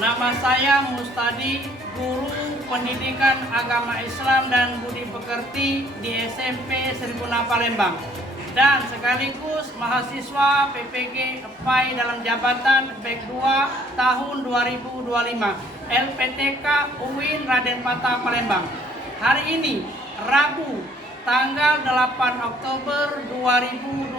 Nama saya Mustadi, guru pendidikan agama Islam dan budi pekerti di SMP Serikuna Palembang, dan sekaligus mahasiswa PPG EPAI dalam jabatan BEK 2 tahun 2025 LPTK UIN Raden Patah Palembang. Hari ini Rabu tanggal 8 Oktober 2025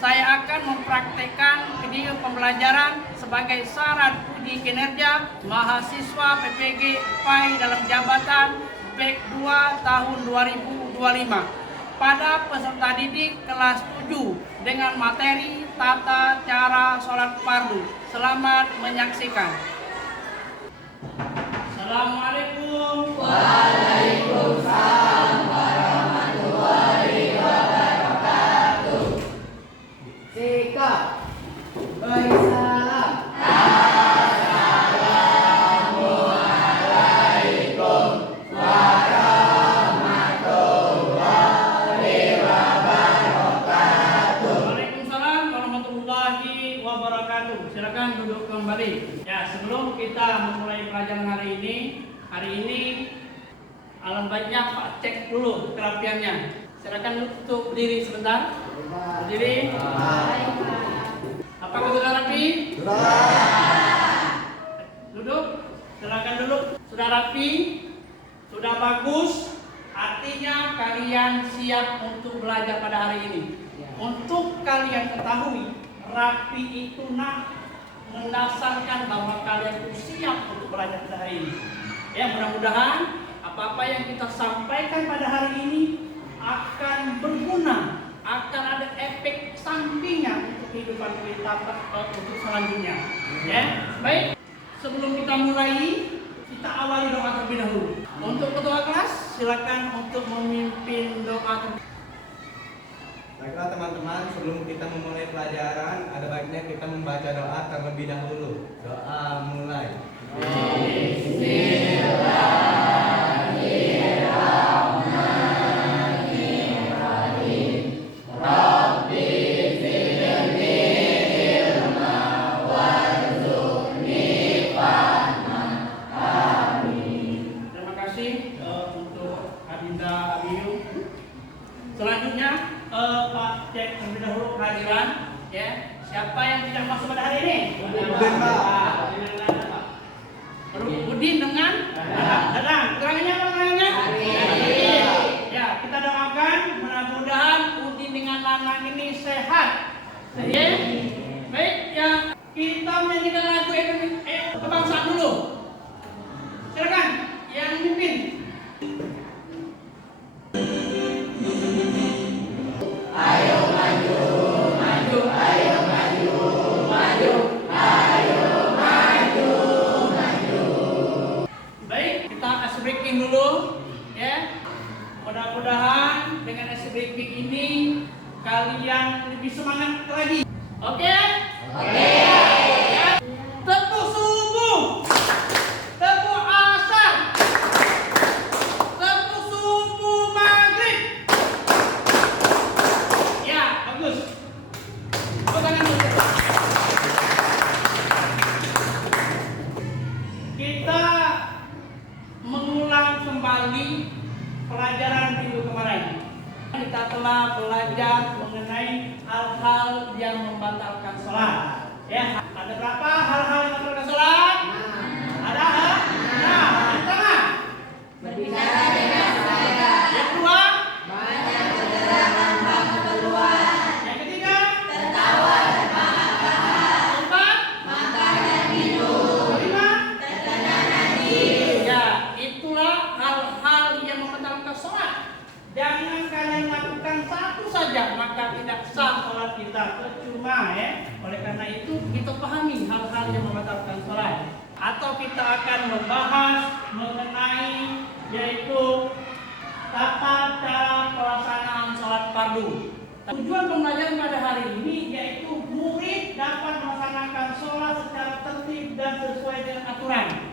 saya akan mempraktekkan video pembelajaran sebagai syarat uji kinerja mahasiswa PPG EPAI dalam jabatan BEK 2 tahun 2025 pada peserta didik kelas 7 dengan materi tata cara sholat fardu. Selamat menyaksikan. Assalamualaikum. Waalaikumsalam warahmatullahi wabarakatuh. Sikap. Baik, salam. Assalamualaikum warahmatullahi wabarakatuh. Waalaikumsalam warahmatullahi wabarakatuh. Silakan duduk kembali. Ya, sebelum kita memulai pelajaran hari ini alhamdulillah Pak cek dulu kerapiannya. Silakan untuk berdiri sebentar. Berdiri. Apakah sudah rapi? Duduk. Silakan duduk. Sudah rapi? Sudah bagus? Artinya kalian siap untuk belajar pada hari ini. Untuk kalian ketahui, rapi itu mendasarkan bahwa kalian itu siap untuk belajar pada hari ini. Ya, mudah-mudahan apa-apa yang kita sampaikan pada hari ini akan berguna, akan ada efek sampingnya untuk kehidupan kita untuk selanjutnya. Ya, baik. Sebelum kita mulai, kita awali doa terlebih dahulu. Untuk ketua kelas, silakan untuk memimpin doa. Baiklah teman-teman, sebelum kita memulai pelajaran, ada baiknya kita membaca doa terlebih dahulu. Doa mulai. Bismillahirrahmanirrahim. Rabbi zidni ilma warzuqni fahman. Amin. Terima kasih untuk Adinda Abiyu. Selanjutnya Pak cek terlebih dahulu kehadiran. Ya, siapa yang tidak masuk pada hari ini? Udin, Pak. Udin dengan Dadang. Keterangannya apa keterangannya? Ya, kita doakan mudah-mudahan Udin dengan Nanang ini sehat. Ya, baik ya, kita menyanyikan lagu kebangsaan dulu. Silakan yang mimpin. Ayo maju, maju, ayo maju, maju, ayo maju, maju. Baik, kita ice breaking dulu ya. Mudah-mudahan dengan ice breaking ini kalian lebih semangat lagi. Oke? Oke. Ya. Tepuk subuh. Tepuk asar. Tepuk subuh maghrib. Ya, bagus. Tepuk tangan dulu. Kita mengulang kembali pelajaran minggu kemarin. Kita telah belajar mengenai hal-hal yang membatalkan sholat. Ya, ada berapa hal-hal yang membatalkan sholat? Ada? Nah, yang pertama, Berbicara dengan saya, yang kedua, banyak pergerakan bangsa keluar, yang ketiga, tertawa dan bahas-bahas, keempat, makan dan minum, kelima. terkena najis. Ya, itulah hal-hal yang membatalkan sholat. Jangan kalian lakukan satu saja, maka tidak sah sholat kita. Percuma ya. Oleh karena itu kita pahami hal-hal yang membatalkan sholat. Atau kita akan membahas mengenai yaitu tata cara pelaksanaan sholat fardu. Tujuan pembelajaran pada hari ini yaitu murid dapat melaksanakan sholat secara tertib dan sesuai dengan aturan.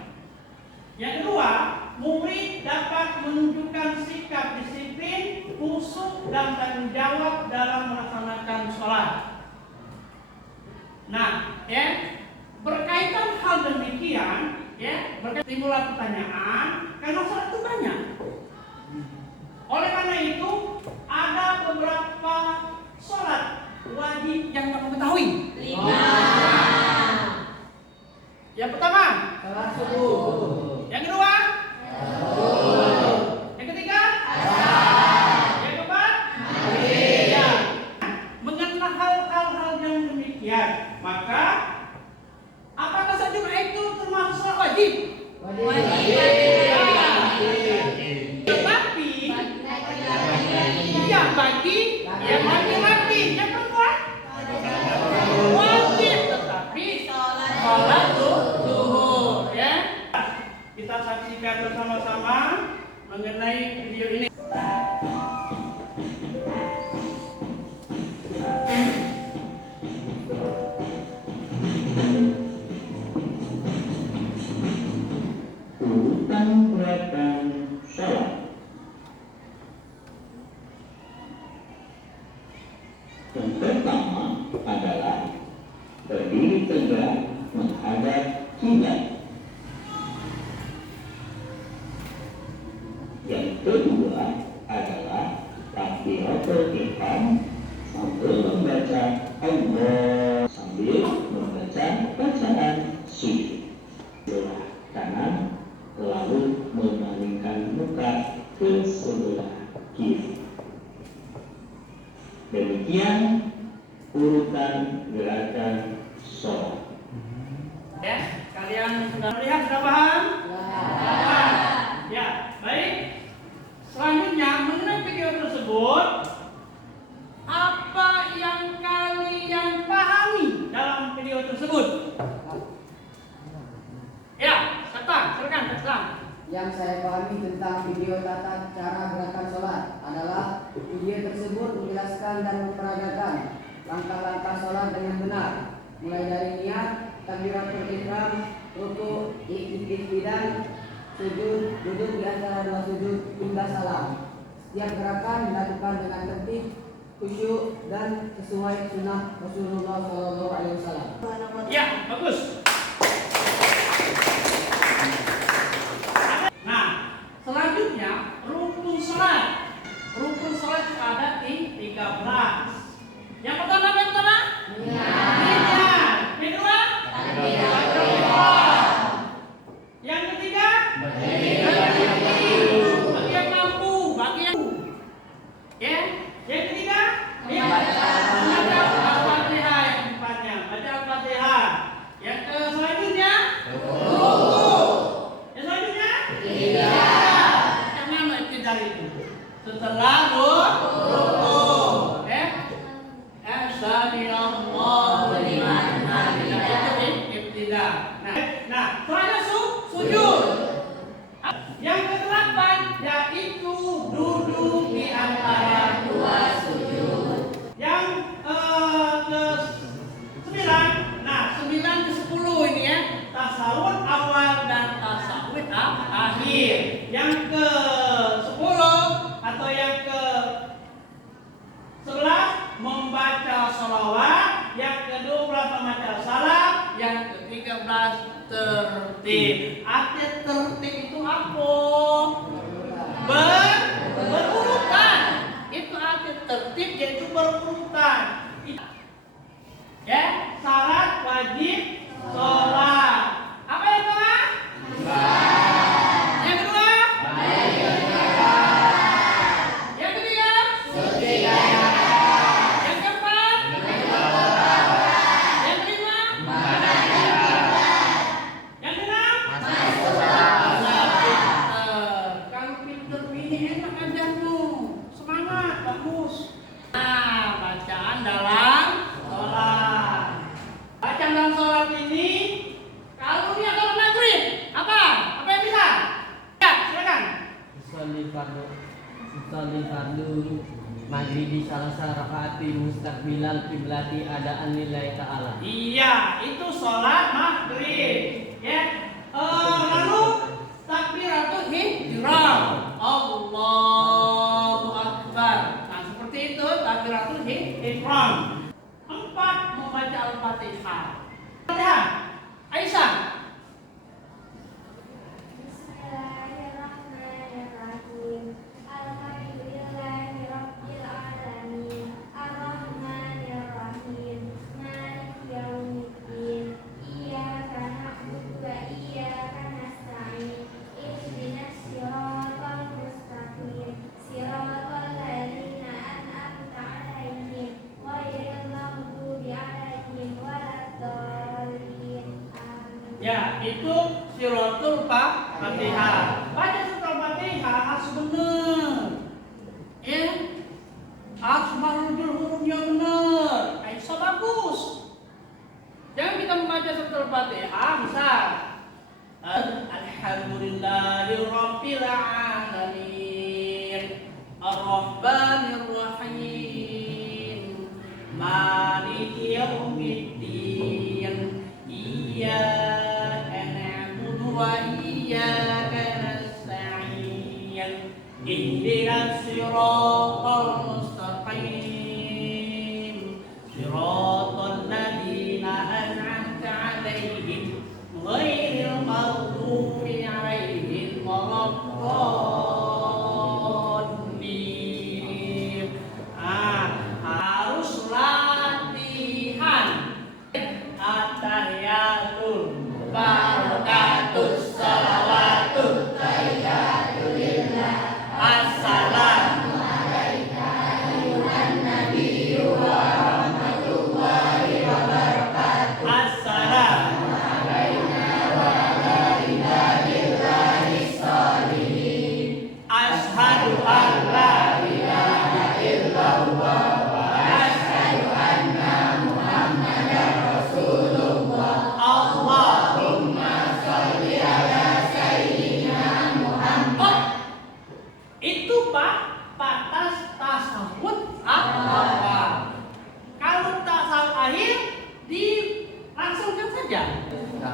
Yang kedua, murid dapat menunjukkan sikap disiplin, khusyuk dan tanggung jawab dalam melaksanakan sholat. Nah, ya, berkaitan hal demikian, timbullah pertanyaan karena sholat itu banyak. Oleh karena itu ada beberapa sholat wajib yang kamu ketahui. 5. Yang pertama, Salat subuh. yang kedua, yang ketiga, yang keempat, ya. Mengenai hal-hal yang demikian, maka apakah sholat Jumat itu termasuk sholat wajib? Tetapi ya bagi yang laki-laki, yang perempuan wajib, tetapi sholat zuhur ya. Kita saksikan bersama-sama mengenai video ini. Urutan belakang sholat. Yang pertama adalah berdiri tegak menghadap kiblat. Yang kedua adalah takbiratul ihram sambil membaca Allah sambil membaca bacaan sujud. Sebelah kanan lalu memalingkan muka ke sebelah kiri. Demikian urutan gerakan sholat. Ya, kalian sudah melihat, sudah paham? Paham. Ya, baik. Selanjutnya mengenai video tersebut, apa yang kalian pahami dalam video tersebut? Ya, silakan. Yang saya pahami tentang video tata cara gerakan sholat adalah video tersebut menjelaskan dan memperagakan langkah-langkah sholat dengan benar, mulai dari niat, takbiratul ihram, ruku, iktidan, sujud, duduk di antara dua sujud hingga salam. Setiap gerakan dilakukan dengan tertib, khusyuk dan sesuai sunnah Rasulullah SAW. Ya, bagus. Nah, selanjutnya rukun sholat. Rukun sholat ada di 13. Yang pertama apa yang pertama? Niat. Yang kedua? Yang ketiga? Bagi yang mampu, bagi yang ya. Yang ketiga? Baca Al-Fatihah yang keempatnya. Baca Al-Fatihah. Yang selanjutnya? Ruku. Yang selanjutnya? Yang mana iktidal itu? Setelah ruku. Sami'allahu liman hamidah. Itu iktidal. Nah, selanjutnya sujud. Yang ke-8 yaitu duduk di antara dua sujud. Yang ke-9, nah 9 ke 10 ini ya, tasawuf awal dan tasawuf akhir. Yang ke-10 atau yang ke-11 membaca sholawat, yang ke-12 membaca salam, yang ke-13 tertib. Arti tertib itu apa? Berurutan. Itu arti tertib, yaitu berurutan. Ya, syarat wajib sholat. Apa yang kedua? Yang kedua? Yang ketiga? Yang keempat? Yang kelima? Yang keenam? Kalau pinter ini enak ajarmu. Semangat, bagus. Nah, bacaan dalam sholat. Bacaan dalam sholat ini, kalau dia kalau maghrib, apa? Apa yang bisa? Ya, silakan. Usolli fardu maghribi salasa rakaatin mustaqbilal kiblati adaan lillahi ta'ala. Iya, itu sholat maghrib. Ya, lalu takbiratul ihram. Allahu Akbar. Nah, seperti itu takbiratul ihram. 4 membaca Al-Fatihah. Fatihah. Aisyah. Ya, itu suratul Fatihah. Baca suratul Fatihah harus benar. Ya, harus menunjuk hurufnya benar. Bisa bagus. Jangan kita membaca suratul Fatihah misal Alhamdulillahirabbil alamin Ar-Rahmanir Rahim Maliki yaumiddin Iyyaka na'budu wa iyyaka nasta'in Ihdinas siratal mustaqim Siratal ladzina an'amta 'alaihim ghairil maghdubi 'alaihim waladdallin. Harus latihan. At-tahiyatul barakatus shalawatut thayyibatu lillah. Assalamu alayka ayyuhan nabiyyu wa rahmatullahi wa barakatuh. Assalamu alayna wa ala ibadillahis shalihin. Asyhadu an la ilaha illallah wa asyhadu anna Muhammadar Rasulullah. Allahumma sholli ala sayyidina Muhammad. Itu Pak, batas tasawuf awal. Kalau tasawuf akhir dilangsungkan saja. Nah,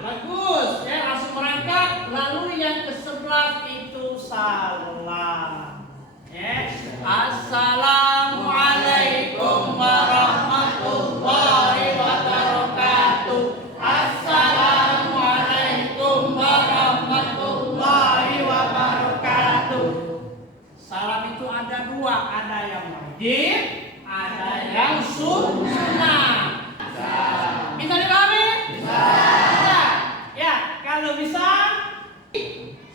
bagus. Ya, langsung merangkak. Lalu yang ke-11 itu salam. Ya. Assalamualaikum warahmatullahi wabarakatuh. Assalamualaikum warahmatullahi wabarakatuh. Salam itu ada dua, ada yang wajib, ada yang sunnah. Bisa dipahami? Bisa. Ya, kalau bisa,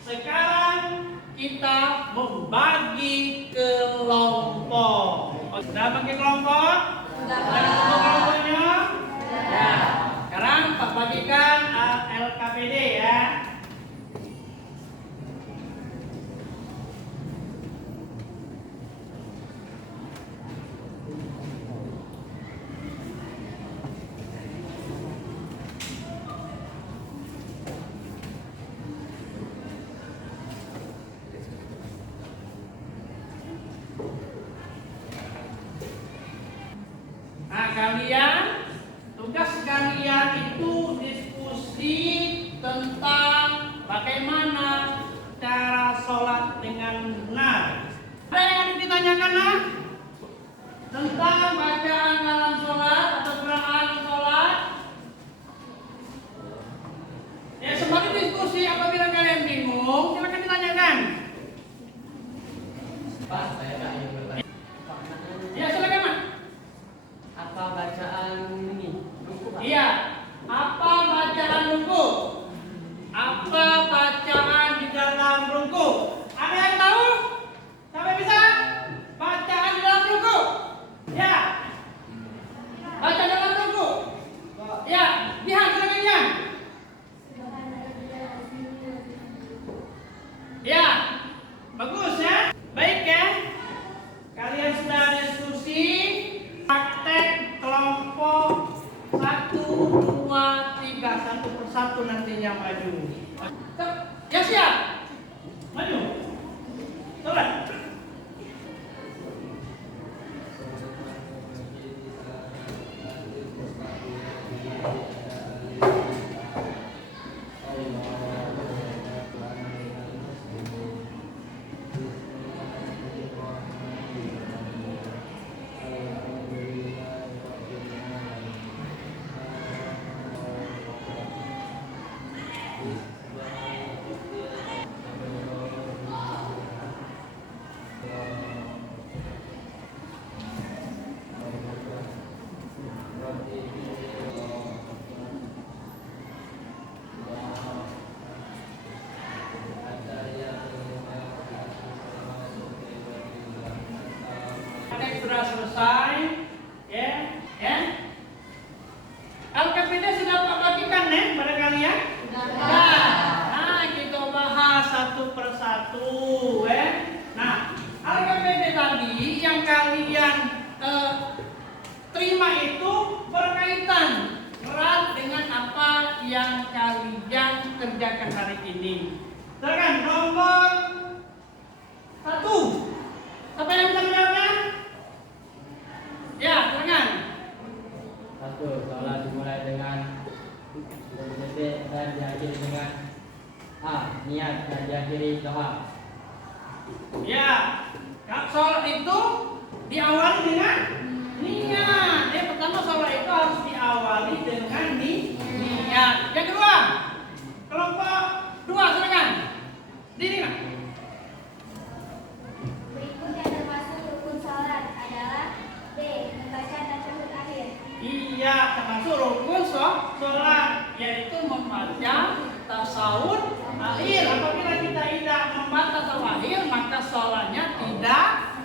sekarang kita membagi kelompok. Sudah bagi kelompok? Sudah. Kelompoknya? Ya. Sekarang Pak bagikan LKPD ya. Nah, kalian, tugas kalian itu diskusi tentang bagaimana cara sholat dengan benar. Ada yang ditanyakan nah? Tentang bacaan dalam sholat atau gerakan sholat? Ya, sembari diskusi apabila kalian bingung, silakan ditanyakan. Pak, saya nggak ingin bertanya. Ya, silakan Mas. Apa bacaan ini? Ruku, Pak? Iya. Apa bacaan ruku? Apa bacaan di dalam ruku? Ada yang tahu? Sampai bisa? Bacaan di dalam ruku? Ya. Baca dalam ruku? Ya. Lihat silakan. Ya. Bagus ya. Baik ya. Kalian sudah diskusi praktek kelompok 1, 2, 3 satu persatu nantinya maju. Ya siap. Maju. Sholat. sudah selesai. Ya. LKPD sudah Pak bagikan pada kalian? Nah, kita bahas satu persatu Nah, LKPD tadi yang kalian terima itu berkaitan erat dengan apa yang kalian kerjakan hari ini. Silakan nomor 1. Siapa yang bisa menjawabnya? Ya, silakan. 1. Salat dimulai dengan berdetik dan diakhiri dengan niat dan diakhiri doa. Ya, sholat itu diawali dengan niat. Yang pertama sholat itu harus diawali dengan niat. Yang kedua, kelompok 2 silakan. Diri kan? Berikut yang termasuk rukun salat adalah B. Membaca tasyahud akhir. Iya, termasuk rukun sholat, yaitu membaca tasawuf akhir. Apabila kita tidak membaca tasawuf akhir, maka sholatnya tidak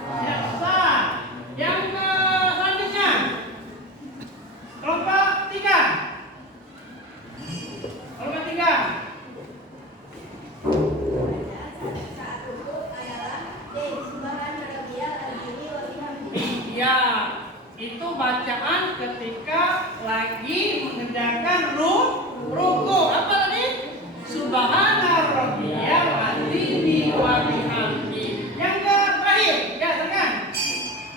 sah. Yang selanjutnya, kelompok 3. Kelompok 3. Saat rukuk adalah D. Subhana rabbiyal a'la wa bihamdihi. Iya, itu bacaan ketika lagi mengerjakan ruku. Apa tadi? Subhana rabbiyal a'la wa bihamdihi. Yang terakhir, ya silakan.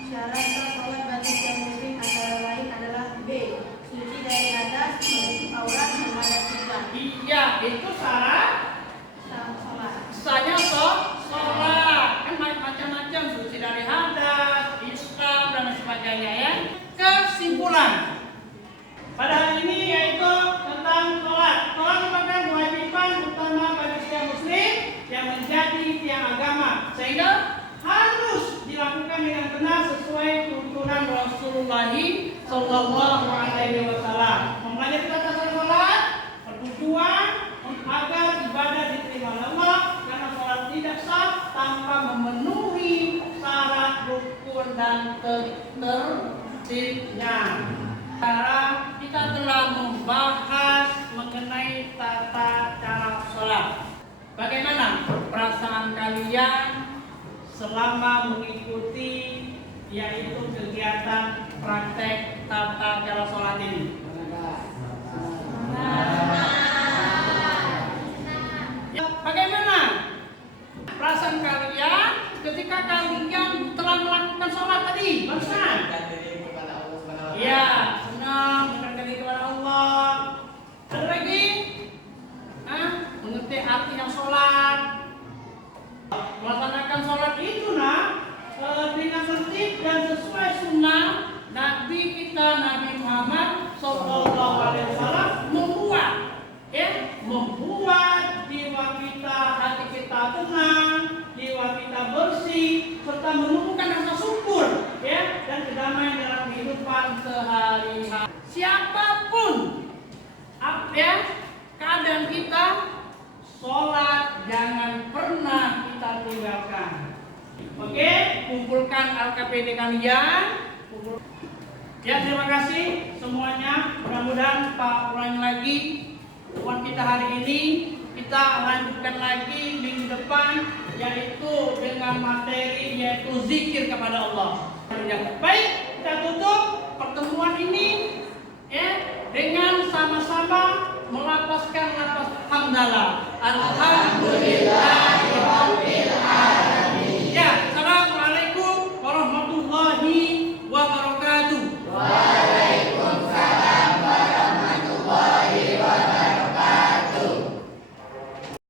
Syarat sah salat bagi setiap muslim antara lain adalah B. Suci dari hadas, menutup aurat, menghadap kiblat. Iya, itu syarat Salat. sahnya sholat. Kan macam-macam, suci dari hadas, Islam dan sebagainya ya. Kesimpulan pada hari ini yaitu tentang sholat. Sholat merupakan kewajiban utama bagi setiap muslim yang menjadi tiang agama, sehingga harus dilakukan dengan benar sesuai tuntunan Rasulullah Sallallahu Alaihi Wasallam. Mempelajari tata cara sholat bertujuan agar ibadah diterima oleh Allah, karena sholat tidak sah tanpa memenuhi syarat rukun dan tertibnya. Sekarang kita telah membahas mengenai tata cara sholat. Bagaimana perasaan kalian selama mengikuti yaitu kegiatan praktek tata cara sholat ini? Bagaimana perasaan kalian ketika kalian telah melakukan sholat tadi? Barusan? Iya, senang mendekatkan diri kepada Allah. Ada lagi? Mengerti artinya sholat. Melaksanakan sholat itu dengan tertib dan sesuai sunnah Nabi kita Nabi Muhammad Sallallahu Alaihi Wasallam membuat jiwa kita, hati kita tenang, jiwa kita bersih, serta menumbuhkan rasa syukur dan kedamaian dalam kehidupan sehari-hari. Siapapun keadaan kita, sholat jangan pernah kita tinggalkan. Oke, kumpulkan LKPD kalian. Ya, terima kasih semuanya. Mudah-mudahan Pak ulangi lagi buat kita hari ini. Kita lanjutkan lagi minggu depan, yaitu dengan materi yaitu zikir kepada Allah. Baik, kita tutup pertemuan ini dengan sama-sama melafazkan lafaz hamdalah. Alhamdulillah.